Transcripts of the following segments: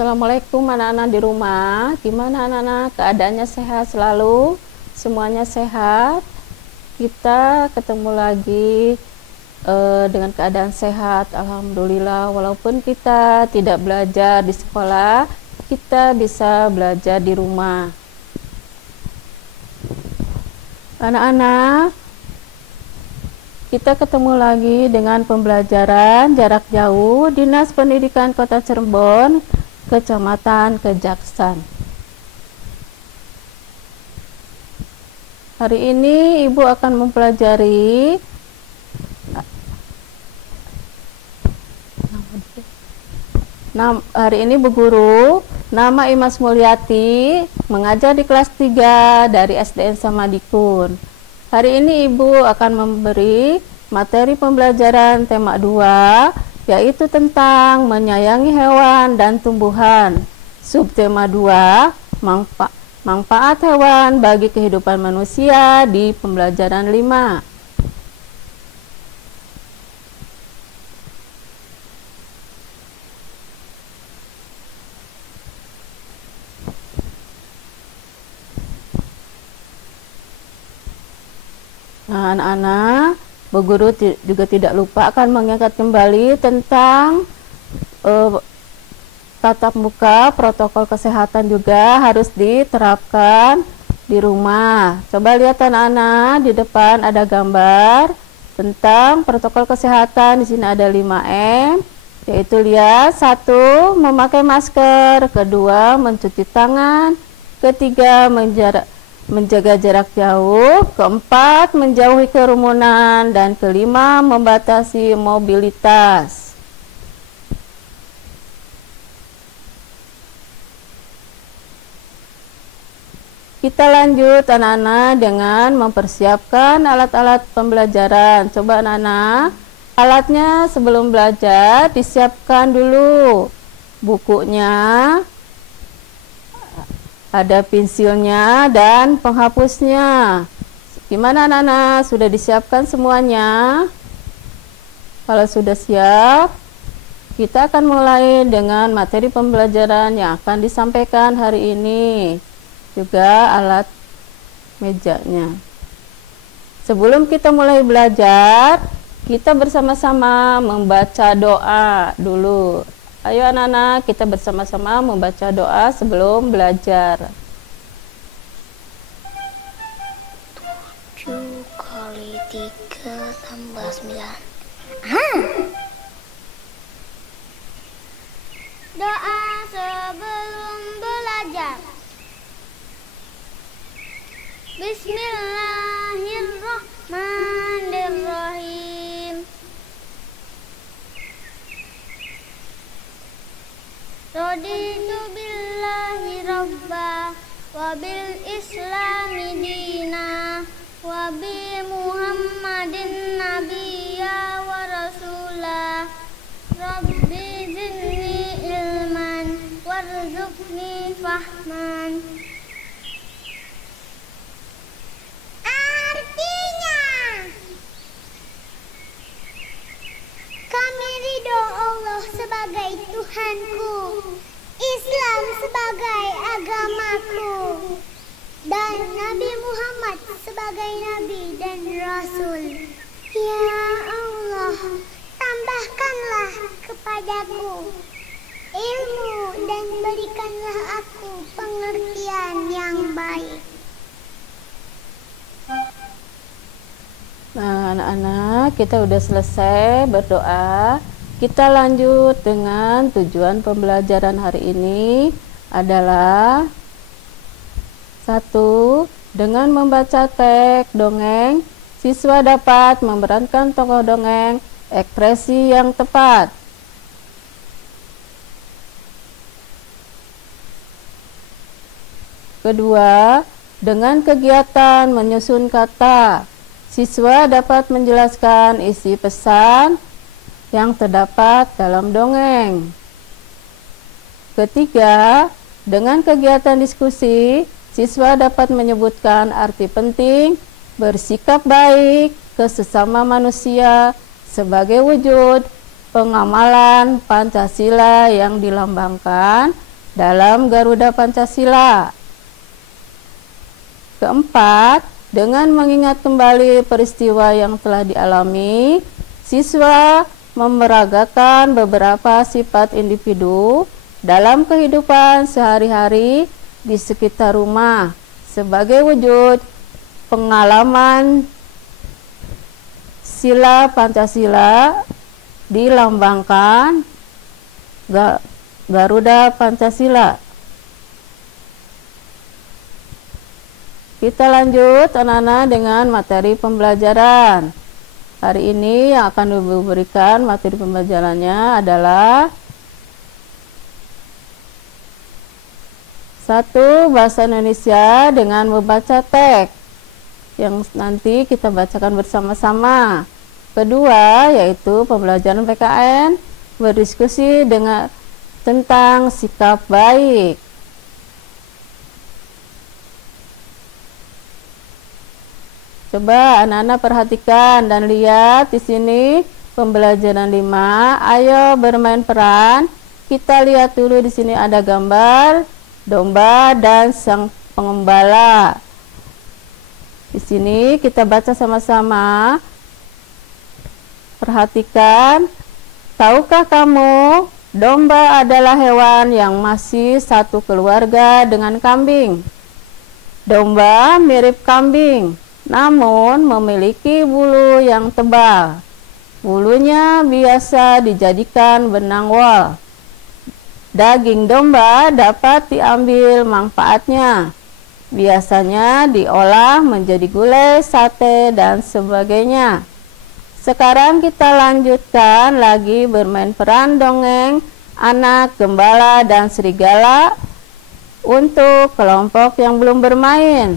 Assalamualaikum anak-anak di rumah. Gimana anak-anak? Keadaannya sehat selalu? Semuanya sehat? Kita ketemu lagi dengan keadaan sehat, alhamdulillah. Walaupun kita tidak belajar di sekolah, kita bisa belajar di rumah. Anak-anak, kita ketemu lagi dengan pembelajaran jarak jauh Dinas Pendidikan Kota Cirebon, Kecamatan Kejaksan. Hari ini Ibu akan mempelajari hari ini Bu Guru, nama Imas Mulyati, mengajar di kelas 3 dari SDN Samadikun. Hari ini Ibu akan memberi materi pembelajaran tema 2, yaitu tentang menyayangi hewan dan tumbuhan. Subtema 2, manfaat hewan bagi kehidupan manusia di pembelajaran 5. Nah, anak-anak, Bu Guru juga tidak lupa akan mengingat kembali tentang tatap muka, protokol kesehatan juga harus diterapkan di rumah. Coba lihat anak-anak, di depan ada gambar tentang protokol kesehatan. Di sini ada 5M, yaitu lihat, 1, memakai masker, 2, mencuci tangan, 3, menjaga jarak jauh, 4, menjauhi kerumunan, dan 5, membatasi mobilitas. Kita lanjut anak-anak dengan mempersiapkan alat-alat pembelajaran. Coba anak-anak, alatnya sebelum belajar disiapkan dulu. Bukunya, ada pensilnya dan penghapusnya. Gimana anak-anak? Sudah disiapkan semuanya? Kalau sudah siap, kita akan mulai dengan materi pembelajaran yang akan disampaikan hari ini. Juga alat mejanya. Sebelum kita mulai belajar, kita bersama-sama membaca doa dulu. Ayo anak-anak, kita bersama-sama membaca doa sebelum belajar. 7 kali 3 tambah 9. Doa sebelum belajar. Bismillahirrahmanirrahim. Raditu billahi rabba wa bil islami dina wa bi muhammadin nabiyya wa rasulah. Rabbi zidni ilman warzuqni fahman. Artinya, kami ridho Allah sebagai Tuhanku, Islam sebagai agamaku, dan Nabi Muhammad sebagai Nabi dan Rasul. Ya Allah, tambahkanlah kepadaku ilmu dan berikanlah aku pengertian yang baik. Nah, anak-anak, kita udah selesai berdoa. Kita lanjut dengan tujuan pembelajaran hari ini adalah 1. Dengan membaca teks dongeng, siswa dapat memerankan tokoh dongeng ekspresi yang tepat. 2. Dengan kegiatan menyusun kata, siswa dapat menjelaskan isi pesan yang terdapat dalam dongeng. 3. Dengan kegiatan diskusi, siswa dapat menyebutkan arti penting bersikap baik ke sesama manusia sebagai wujud pengamalan Pancasila yang dilambangkan dalam Garuda Pancasila. Keempat, dengan mengingat kembali peristiwa yang telah dialami, siswa memeragakan beberapa sifat individu dalam kehidupan sehari-hari di sekitar rumah sebagai wujud pengalaman sila Pancasila dilambangkan Garuda Pancasila. Kita lanjut anak-anak dengan materi pembelajaran. Hari ini yang akan diberikan materi pembelajarannya adalah 1. Bahasa Indonesia dengan membaca teks yang nanti kita bacakan bersama-sama. Kedua, yaitu pembelajaran PKN berdiskusi tentang sikap baik. Coba anak-anak perhatikan dan lihat di sini pembelajaran 5. Ayo bermain peran. Kita lihat dulu di sini ada gambar domba dan sang pengembala. Di sini kita baca sama-sama. Perhatikan. Tahukah kamu, domba adalah hewan yang masih satu keluarga dengan kambing. Domba mirip kambing, namun memiliki bulu yang tebal. Bulunya biasa dijadikan benang wol. Daging domba dapat diambil manfaatnya. Biasanya diolah menjadi gulai, sate, dan sebagainya. Sekarang kita lanjutkan lagi bermain peran dongeng anak gembala dan serigala untuk kelompok yang belum bermain.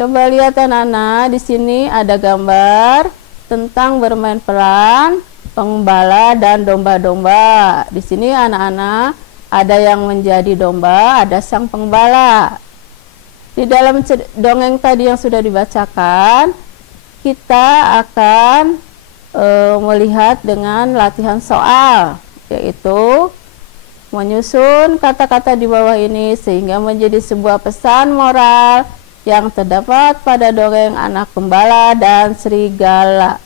Coba lihat anak-anak, di sini ada gambar tentang bermain peran pengembala dan domba-domba. Di sini anak-anak ada yang menjadi domba, ada sang pengembala. Di dalam dongeng tadi yang sudah dibacakan, kita akan melihat dengan latihan soal, yaitu menyusun kata-kata di bawah ini sehingga menjadi sebuah pesan moral yang terdapat pada dongeng anak gembala dan serigala.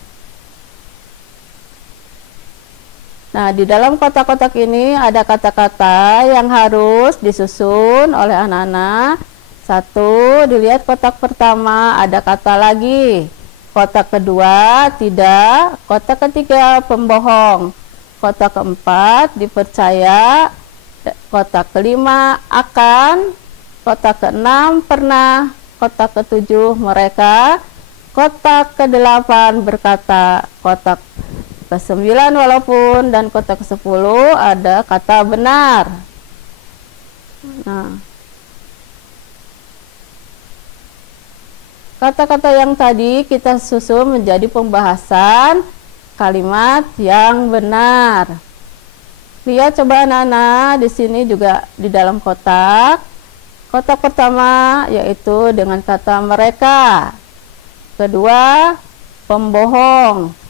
Nah, di dalam kotak-kotak ini ada kata-kata yang harus disusun oleh anak-anak. 1, dilihat kotak pertama ada kata lagi. Kotak kedua tidak. Kotak ketiga pembohong. Kotak keempat dipercaya. Kotak kelima akan. Kotak keenam pernah. Kotak ketujuh mereka. Kotak kedelapan berkata. Kotak ke-9 walaupun, dan kotak ke-10 ada kata benar. Nah, kata-kata yang tadi kita susun menjadi pembahasan kalimat yang benar. Lihat coba anak-anak di sini juga di dalam kotak. Kotak pertama yaitu dengan kata mereka. Kedua, pembohong.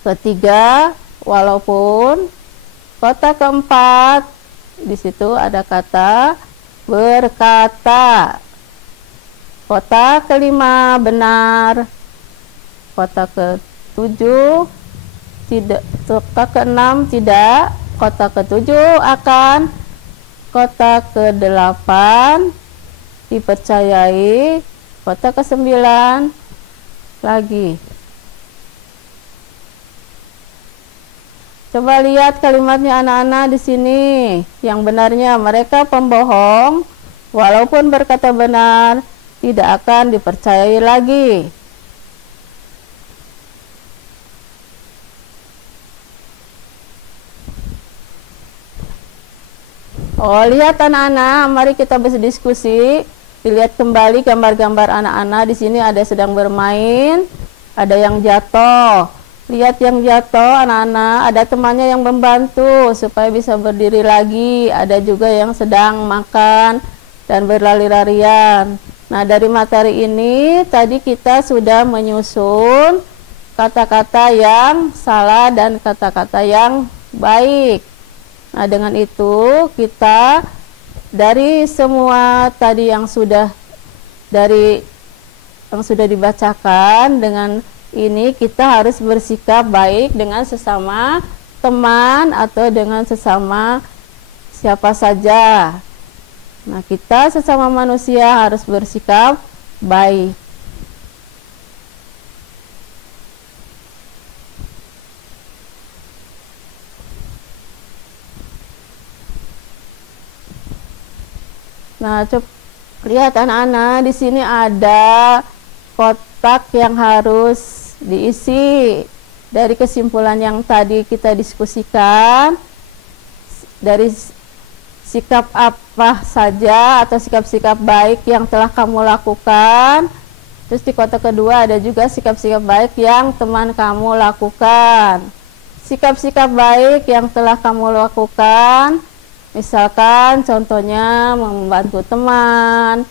Ketiga, walaupun. Kotak keempat, di situ ada kata berkata. Kotak kelima benar. Kotak ketujuh tidak. Kotak keenam tidak. Kotak ketujuh akan. Kotak ke-8 dipercayai. Kotak ke-9 lagi. Coba lihat kalimatnya anak-anak di sini. Yang benarnya, mereka pembohong, walaupun berkata benar, tidak akan dipercayai lagi. Oh, lihat anak-anak, mari kita berdiskusi. Dilihat kembali gambar-gambar anak-anak. Di sini ada sedang bermain, ada yang jatuh. Lihat yang jatuh anak-anak, ada temannya yang membantu supaya bisa berdiri lagi. Ada juga yang sedang makan dan berlari-larian. Nah, dari materi ini tadi kita sudah menyusun kata-kata yang salah dan kata-kata yang baik. Nah, dengan itu kita dari semua tadi yang sudah dibacakan, dengan ini kita harus bersikap baik dengan sesama teman atau dengan sesama siapa saja. Nah, kita sesama manusia harus bersikap baik. Nah, coba lihat anak-anak, di sini ada kotak yang harus diisi. Dari kesimpulan yang tadi kita diskusikan, dari sikap apa saja atau sikap-sikap baik yang telah kamu lakukan. Terus di kotak kedua ada juga sikap-sikap baik yang teman kamu lakukan. Sikap-sikap baik yang telah kamu lakukan, misalkan contohnya membantu teman,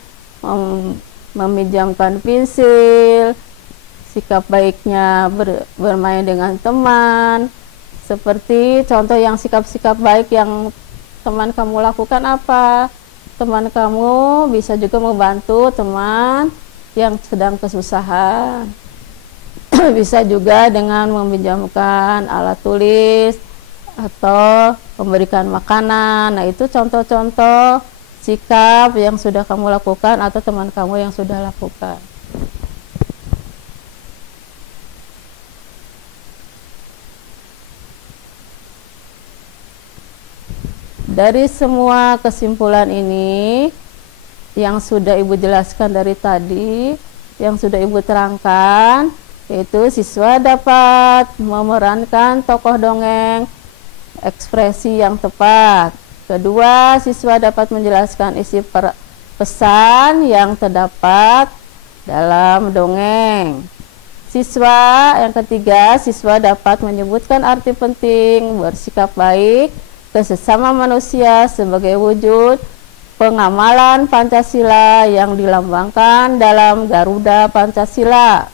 meminjamkan pensil. Sikap baiknya bermain dengan teman. Seperti contoh yang sikap-sikap baik yang teman kamu lakukan apa? Teman kamu bisa juga membantu teman yang sedang kesusahan. Bisa juga dengan meminjamkan alat tulis atau memberikan makanan. Nah, itu contoh-contoh sikap yang sudah kamu lakukan atau teman kamu yang sudah lakukan. Dari semua kesimpulan ini yang sudah Ibu jelaskan dari tadi, yang sudah Ibu terangkan, yaitu siswa dapat memerankan tokoh dongeng ekspresi yang tepat. Kedua, siswa dapat menjelaskan isi pesan yang terdapat dalam dongeng. Yang ketiga, siswa dapat menyebutkan arti penting bersikap baik ke sesama manusia sebagai wujud pengamalan Pancasila yang dilambangkan dalam Garuda Pancasila.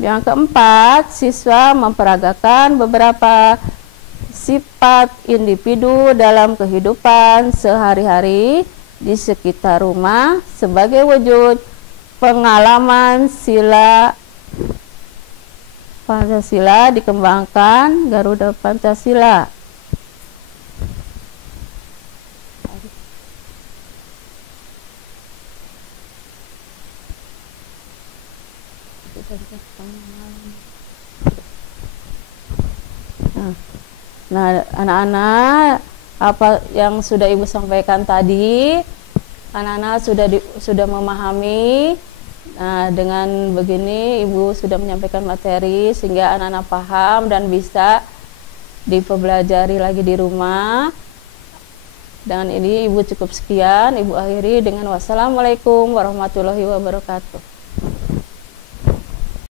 Yang keempat, siswa memperagakan beberapa sifat individu dalam kehidupan sehari-hari di sekitar rumah sebagai wujud pengalaman sila Pancasila dikembangkan Garuda Pancasila. Nah, anak-anak, apa yang sudah Ibu sampaikan tadi, anak-anak sudah memahami. Nah, dengan begini Ibu sudah menyampaikan materi sehingga anak-anak paham dan bisa dipelajari lagi di rumah. Dengan ini Ibu cukup sekian, Ibu akhiri dengan wassalamualaikum warahmatullahi wabarakatuh.